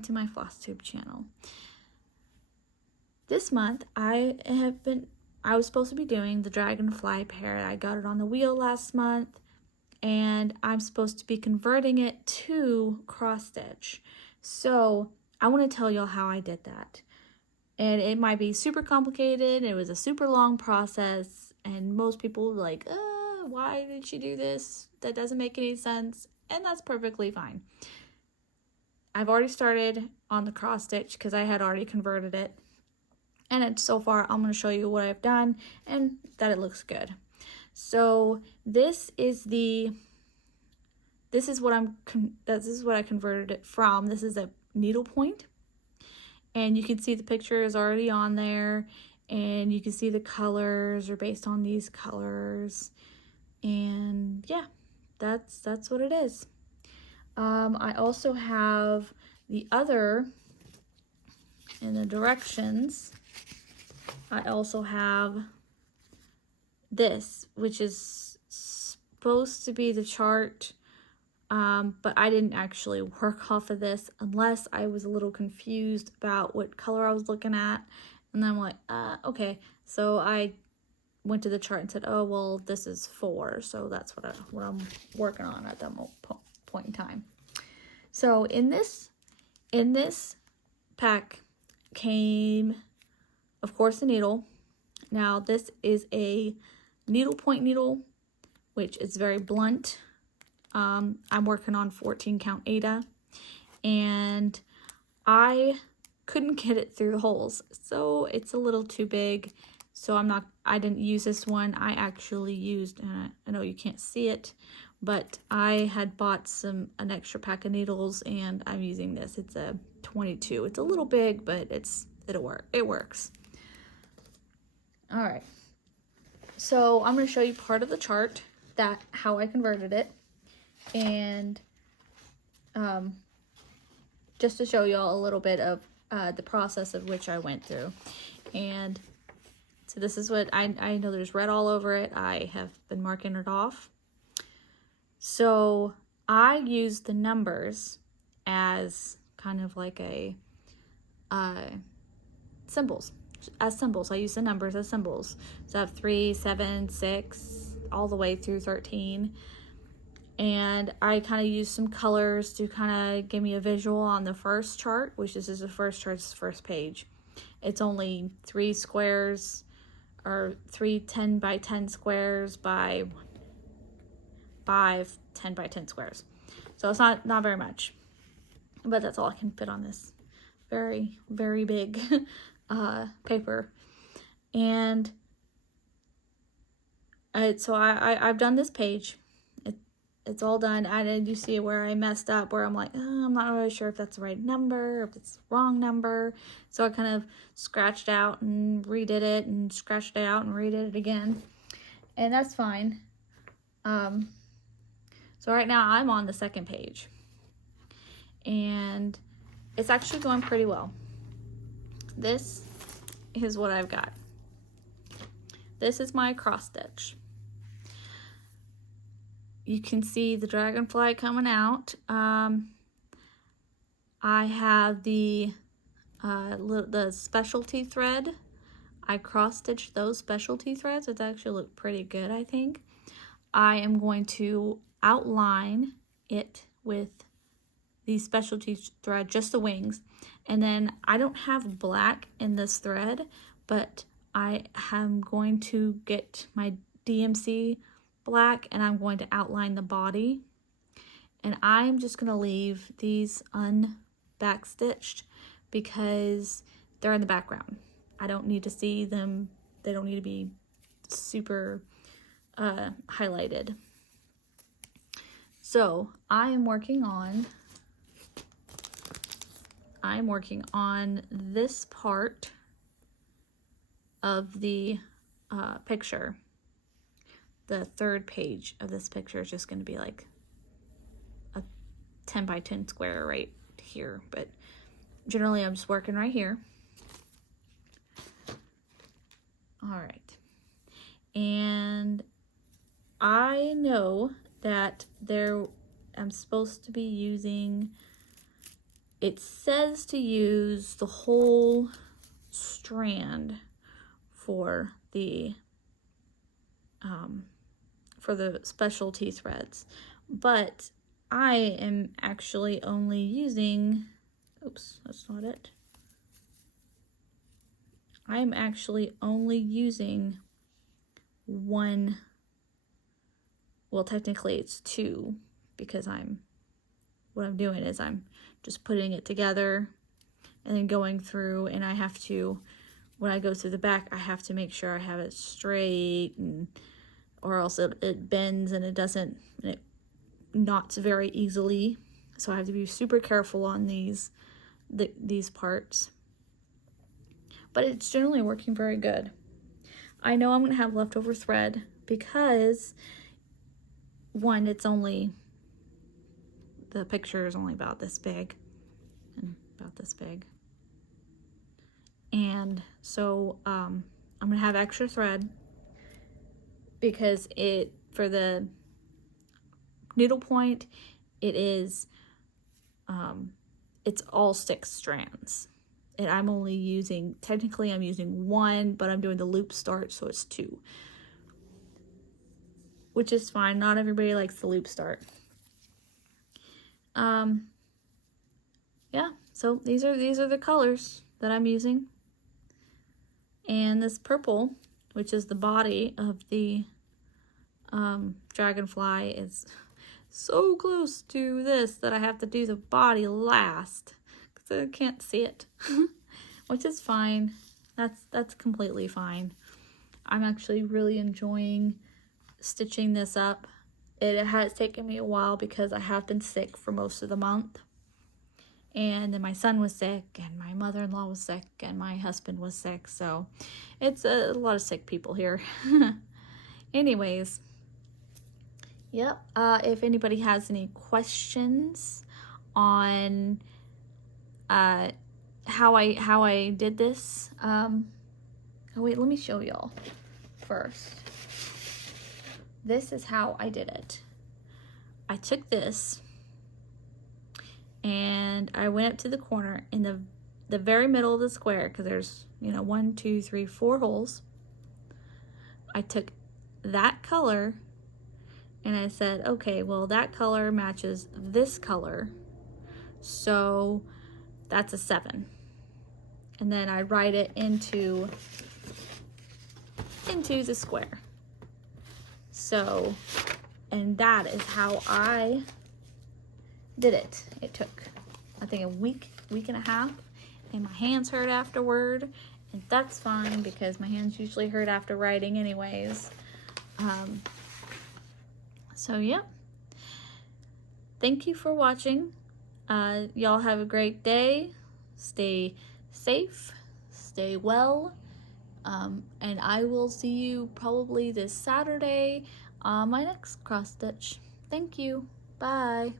welcome to my Flosstube channel. This month I was supposed to be doing the Dragonfly pair. I got it on the wheel last month and I'm supposed to be converting it to cross stitch. So I want to tell y'all how I did that. And it might be super complicated. It was a super long process and most people were like, why did she do this? That doesn't make any sense. And that's perfectly fine. I've already started on the cross stitch because I had already converted it. And so far I'm going to show you what I've done and that it looks good. So this is what I converted it from. This is a needlepoint. And you can see the picture is already on there and you can see the colors are based on these colors. And yeah, that's what it is. I also have the other, in the directions, I also have this, which is supposed to be the chart, but I didn't actually work off of this unless I was a little confused about what color I was looking at. And then I'm like, okay. So I went to the chart and said, oh, well, this is 4. So that's what I'm working on at that point in time. So in this pack came, of course, the needle. Now this is a needlepoint needle, which is very blunt. I'm working on 14 count Ada, and I couldn't get it through the holes, so it's a little too big. So I didn't use this one. I actually used, I know you can't see it, but I had bought an extra pack of needles and I'm using this. It's a 22. It's a little big, but it'll work. It works. All right. So I'm going to show you part of the chart, how I converted it, and just to show y'all a little bit of the process of which I went through. And so this is what I know there's red all over it. I have been marking it off. So I use the numbers as kind of like symbols. As symbols. I use the numbers as symbols. So I have 3, 7, 6, all the way through 13. And I kind of use some colors to kind of give me a visual on the first chart, which this is the first chart, this first page. It's only 3 squares, or 3 10 by 10 squares by 5 10 by 10 squares. So it's not very much, but that's all I can fit on this very, very big paper. And so I've done this page. It's all done. I did see where I messed up, where I'm like, oh, I'm not really sure if that's the right number, or if it's the wrong number. So I kind of scratched out and redid it, and scratched it out and redid it again. And that's fine. So right now I'm on the second page. And it's actually going pretty well. This is what I've got. This is my cross stitch. You can see the dragonfly coming out. I have the specialty thread. I cross stitched those specialty threads. It actually look pretty good, I think. I am going to outline it with the specialty thread, just the wings. And then I don't have black in this thread, but I am going to get my DMC black and I'm going to outline the body. And I'm just going to leave these unbackstitched because they're in the background. I don't need to see them. They don't need to be super highlighted. So I am working on this part of the picture. The third page of this picture is just going to be like a 10 by 10 square right here, but generally I'm just working right here. All right. And I know that I'm supposed to be using it says to use the whole strand for the specialty threads, but I am actually only using, oops, that's not it. I'm actually only using one, well, technically it's two, because what I'm doing is I'm just putting it together and then going through, and I have to, when I go through the back, I have to make sure I have it straight, and or else it bends and it knots very easily. So I have to be super careful on these parts. But it's generally working very good. I know I'm going to have leftover thread because, one, the picture is only about this big and about this big. And so I'm going to have extra thread because for the needlepoint, it's all 6 strands. And I'm only using, technically I'm using 1, but I'm doing the loop start, so it's 2. Which is fine, not everybody likes the loop start. Yeah, so these are the colors that I'm using. And this purple, which is the body of the Dragonfly, is so close to this that I have to do the body last because I can't see it. Which is fine. That's completely fine. I'm actually really enjoying stitching this up. It has taken me a while because I have been sick for most of the month. And then my son was sick, and my mother-in-law was sick, and my husband was sick. So it's a lot of sick people here. Anyways, yep. If anybody has any questions on how I did this, oh wait, let me show y'all first. This is how I did it. I took this and I went up to the corner in the very middle of the square, because there's 1, 2, 3, 4 holes. I took that color and I said, okay, well, that color matches this color, so that's a 7. And then I write it into the square. So, and that is how I did it. It took, I think, a week and a half, and my hands hurt afterward, and that's fine because my hands usually hurt after writing anyways. So yeah, thank you for watching. Y'all have a great day. Stay safe, stay well, and I will see you probably this Saturday on my next cross stitch. Thank you. Bye.